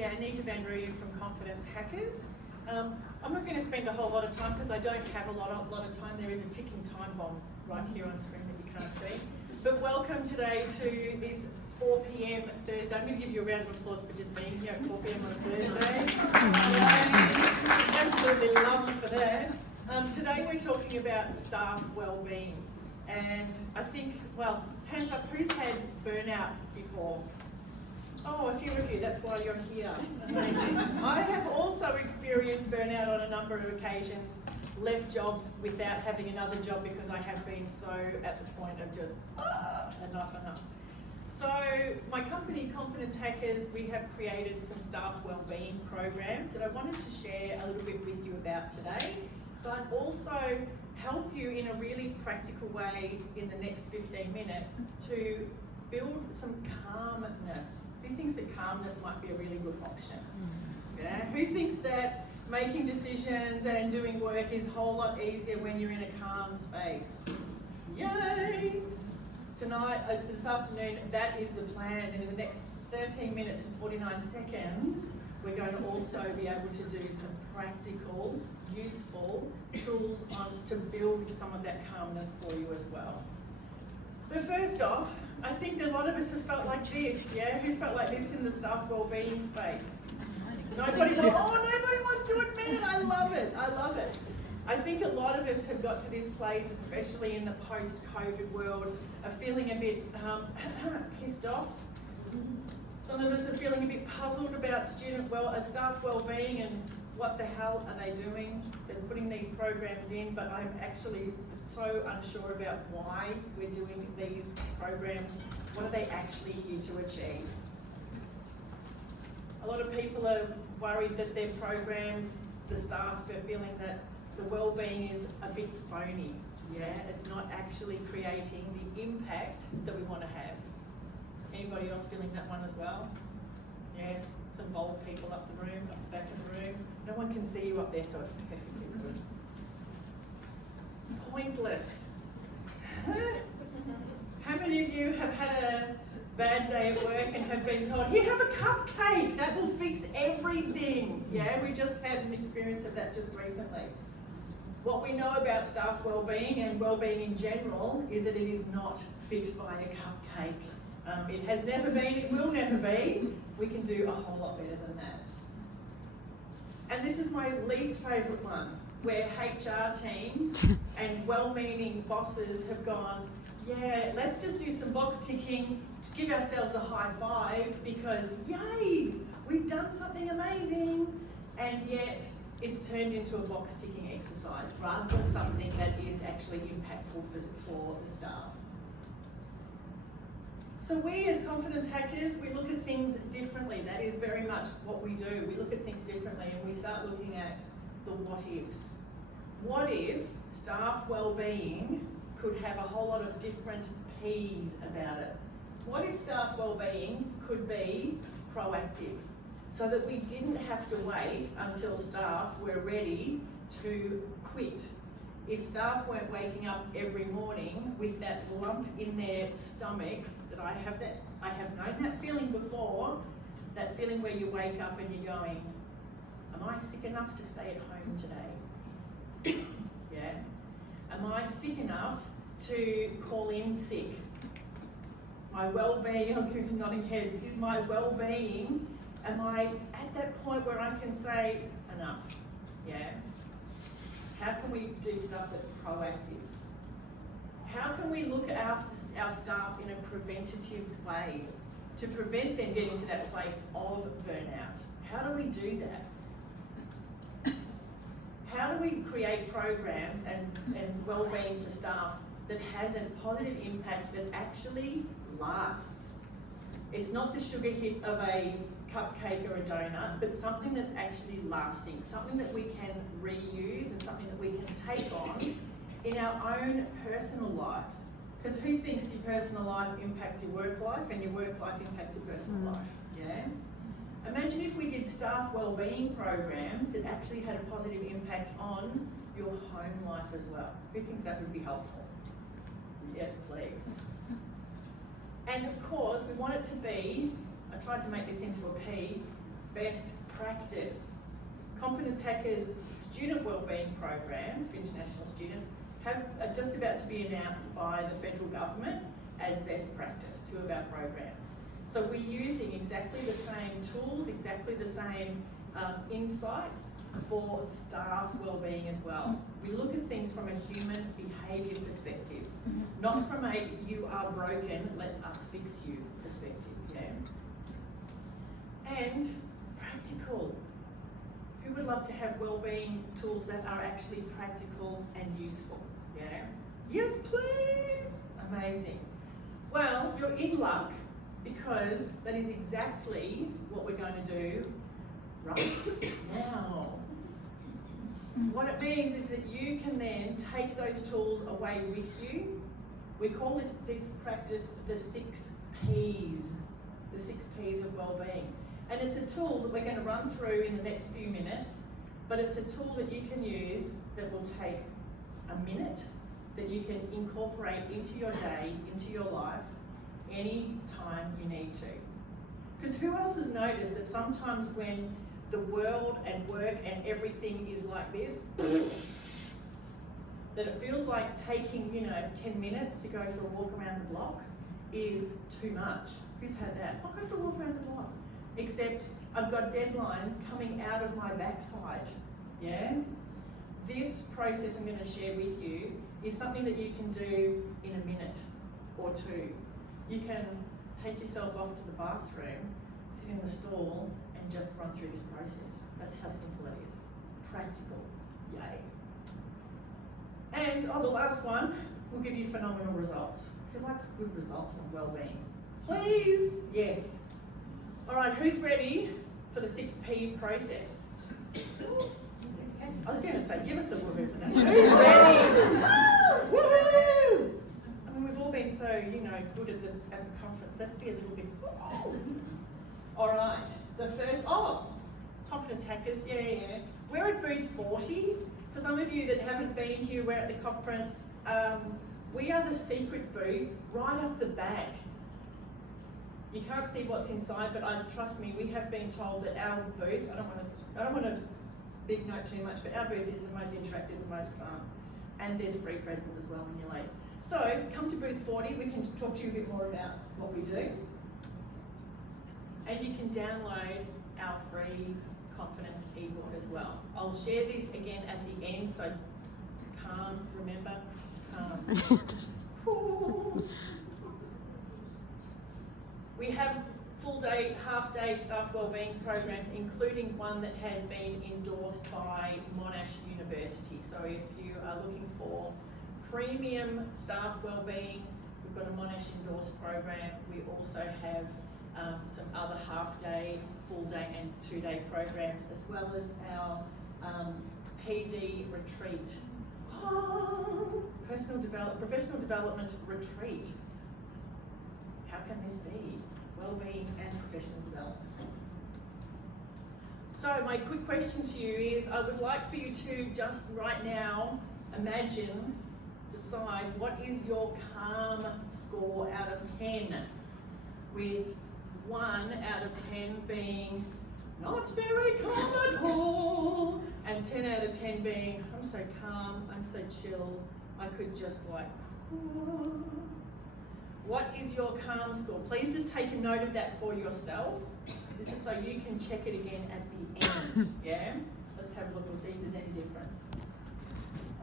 Anita van Rooyen from Confidence Hackers. I'm not going to spend a whole lot of time because I don't have a lot of time. There is a ticking time bomb right here on screen that you can't see. But welcome today to this 4 p.m. Thursday. I'm going to give you a round of applause for just being here at 4 p.m. on a Thursday. Absolutely love you for that. Today we're talking about staff wellbeing. And I think, well, hands up, who's had burnout before? Oh, a few of you, that's why you're here. Amazing. I have also experienced burnout on a number of occasions, left jobs without having another job because I have been so at the point of just, enough. So my company, Confidence Hackers, we have created some staff wellbeing programs that I wanted to share a little bit with you about today, but also help you in a really practical way in the next 15 minutes to build some calmness. Who thinks that calmness might be a really good option? Yeah. Who thinks that making decisions and doing work is a whole lot easier when you're in a calm space? Yay! Tonight, this afternoon, that is the plan. And in the next 13 minutes and 49 seconds, we're going to also be able to do some practical, useful tools to build some of that calmness for you as well. But first off, I think a lot of us have felt like this, yeah? Who's felt like this in the staff wellbeing space? Nobody wants to admit it. I love it. I think a lot of us have got to this place, especially in the post-COVID world, of feeling a bit pissed off. Some of us are feeling a bit puzzled about staff wellbeing and what the hell are they doing? They're putting these programs in, but I'm actually so unsure about why we're doing these programs. What are they actually here to achieve? A lot of people are worried that their programs, the staff are feeling that the wellbeing is a bit phony. Yeah, it's not actually creating the impact that we want to have. Anybody else feeling that one as well? Yes, some bold people up the room, up the back of the room. No one can see you up there, so it's perfectly good. Pointless. How many of you have had a bad day at work and have been told, here, have a cupcake, that will fix everything? Yeah, we just had an experience of that just recently. What we know about staff wellbeing and wellbeing in general is that it is not fixed by a cupcake. It has never been, it will never be. We can do a whole lot better than that. And this is my least favourite one, where HR teams and well-meaning bosses have gone, yeah, let's just do some box ticking to give ourselves a high five because, yay, we've done something amazing. And yet, it's turned into a box ticking exercise rather than something that is actually impactful for the staff. So we as Confidence Hackers, we look at things differently. That is very much what we do. We look at things differently and we start looking at the what ifs. What if staff wellbeing could have a whole lot of different P's about it? What if staff wellbeing could be proactive so that we didn't have to wait until staff were ready to quit? If staff weren't waking up every morning with that lump in their stomach, that I have known that feeling before, that feeling where you wake up and you're going, am I sick enough to stay at home today? Yeah. Am I sick enough to call in sick? My well-being, I'll give some nodding heads, is my well-being, am I at that point where I can say, enough? Yeah. How can we do stuff that's proactive? How can we look after our staff in a preventative way to prevent them getting to that place of burnout? How do we do that? How do we create programs and wellbeing for staff that has a positive impact that actually lasts? It's not the sugar hit of a cupcake or a donut, but something that's actually lasting, something that we can reuse and something that we can take on in our own personal lives. Because who thinks your personal life impacts your work life and your work life impacts your personal life? Yeah? Imagine if we did staff wellbeing programs that actually had a positive impact on your home life as well. Who thinks that would be helpful? Yes, please. And of course, we want it to be, I tried to make this into a P, best practice. Confidence Hackers student wellbeing programs for international students are just about to be announced by the federal government as best practice, 2 of our programs. So we're using exactly the same tools, exactly the same insights for staff wellbeing as well. We look at things from a human behaviour perspective, not from a you are broken, let us fix you perspective, yeah? And practical. Who would love to have wellbeing tools that are actually practical and useful, yeah? Yes, please! Amazing. Well, you're in luck because that is exactly what we're going to do right now. What it means is that you can then take those tools away with you. We call this practice the 6 Ps, the 6 Ps of wellbeing. And it's a tool that we're going to run through in the next few minutes, but it's a tool that you can use that will take a minute, that you can incorporate into your day, into your life, any time you need to. Because who else has noticed that sometimes when the world and work and everything is like this, that it feels like taking, 10 minutes to go for a walk around the block is too much. Who's had that? I'll go for a walk around the block. Except I've got deadlines coming out of my backside, yeah? This process I'm going to share with you is something that you can do in a minute or 2. You can take yourself off to the bathroom, sit in the stall, and just run through this process. That's how simple it is. Practical. Yay. And the last one will give you phenomenal results. Who likes good results on wellbeing? Please? Yes. All right, who's ready for the 6P process? I was going to say, give us a little bit for that. Who's ready? Woohoo! I mean, we've all been so, good at the conference. Let's be a little bit. All right, the first, Confidence Hackers, yeah. We're at booth 40. For some of you that haven't been here, we're at the conference. We are the secret booth right up the back. You can't see what's inside, but trust me, we have been told that our booth, I don't want to big note too much, but our booth is the most interactive and most fun. And there's free presents as well when you're late. So come to booth 40, we can talk to you a bit more about what we do. And you can download our free confidence ebook as well. I'll share this again at the end, so calm, remember, calm. We have full day, half day staff wellbeing programs, including one that has been endorsed by Monash University. So if you are looking for premium staff wellbeing, we've got a Monash endorsed program. We also have some other half day, full day and 2-day programs, as well as our PD retreat. Professional development retreat. How can this be? Wellbeing and professional development. So my quick question to you is, I would like for you to just right now decide what is your calm score out of 10, with 1 out of 10 being not very calm at all, and 10 out of 10 being I'm so calm, I'm so chill, I could just like. What is your calm score? Please just take a note of that for yourself. This is so you can check it again at the end, yeah? Let's have a look, we'll see if there's any difference.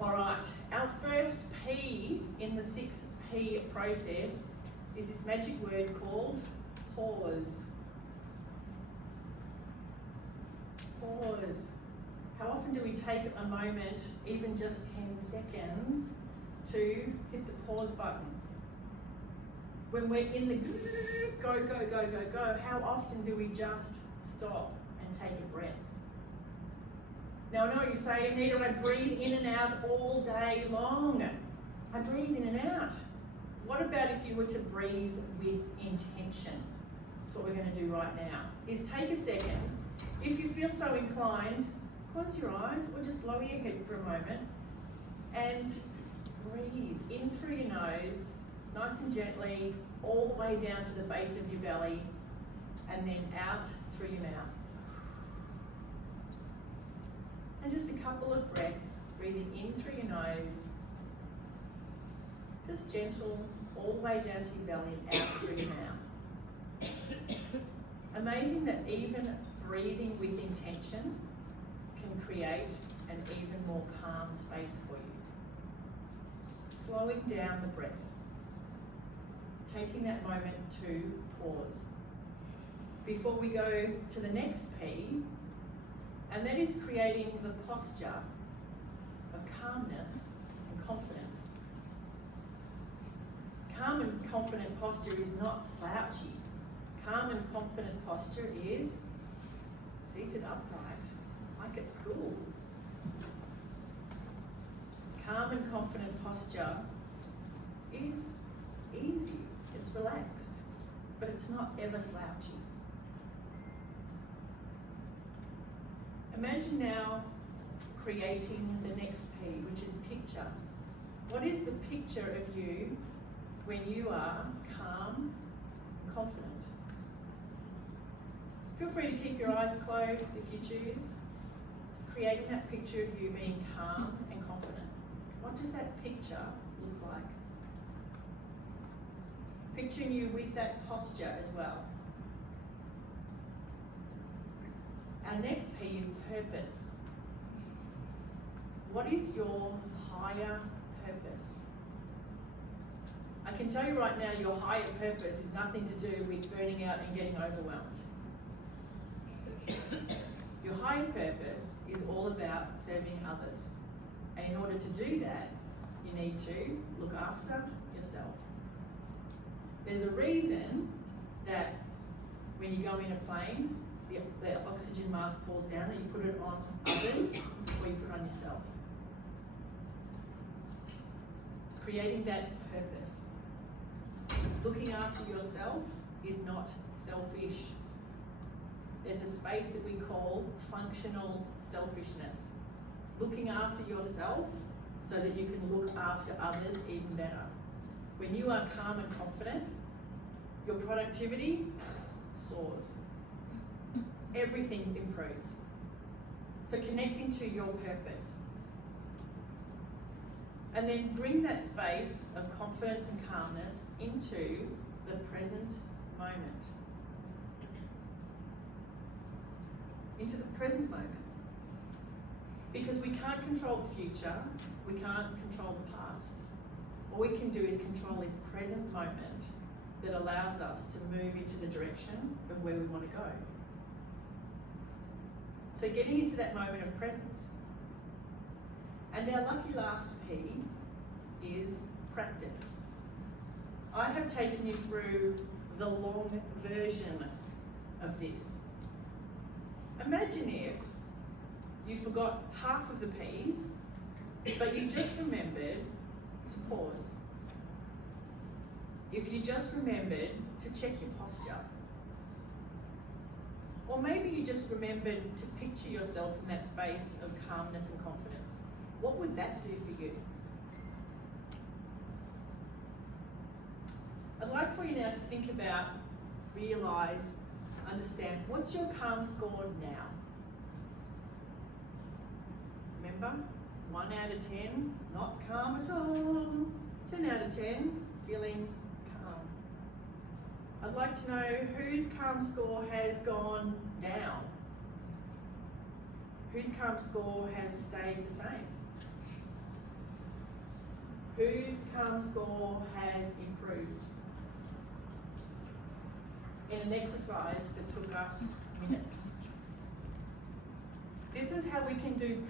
All right, our first P in the 6P process is this magic word called pause. Pause. How often do we take a moment, even just 10 seconds, to hit the pause button? When we're in the go, go, go, go, go, how often do we just stop and take a breath? Now I know what you say, Anita, I breathe in and out all day long. I breathe in and out. What about if you were to breathe with intention? That's what we're going to do right now, is take a second. If you feel so inclined, close your eyes or just lower your head for a moment and breathe in through your nose, nice and gently, all the way down to the base of your belly, and then out through your mouth. And just a couple of breaths, breathing in through your nose, just gentle, all the way down to your belly and out through your mouth. Amazing that even breathing with intention can create an even more calm space for you. Slowing down the breath. Taking that moment to pause. Before we go to the next P, and that is creating the posture of calmness and confidence. Calm and confident posture is not slouchy. Calm and confident posture is seated upright, like at school. Calm and confident posture is easy, it's relaxed, but it's not ever slouchy. Imagine now creating the next P, which is picture. What is the picture of you when you are calm and confident? Feel free to keep your eyes closed if you choose. Just creating that picture of you being calm and confident. What does that picture look like? Picturing you with that posture as well. Our next P is purpose. What is your higher purpose? I can tell you right now, your higher purpose is nothing to do with burning out and getting overwhelmed. Your higher purpose is all about serving others. And in order to do that, you need to look after yourself. There's a reason that when you go in a plane, the oxygen mask falls down and you put it on others before you put it on yourself. Creating that purpose. Looking after yourself is not selfish. There's a space that we call functional selfishness. Looking after yourself so that you can look after others even better. When you are calm and confident, your productivity soars. Everything improves. So connecting to your purpose. And then bring that space of confidence and calmness into the present moment. Into the present moment. Because we can't control the future, we can't control the past. All we can do is control this present moment that allows us to move into the direction of where we want to go. So getting into that moment of presence. And our lucky last P is practice. I have taken you through the long version of this. Imagine if you forgot half of the P's, but you just remembered to pause. If you just remembered to check your posture. Or maybe you just remembered to picture yourself in that space of calmness and confidence. What would that do for you? I'd like for you now to think about, realise, understand, what's your calm score now? Remember, 1 out of 10, not calm at all. 10 out of 10, feeling calm. I'd like to know whose calm score has gone down. Whose calm score has stayed the same? Whose calm score has improved? In an exercise that took us minutes. This is how we can do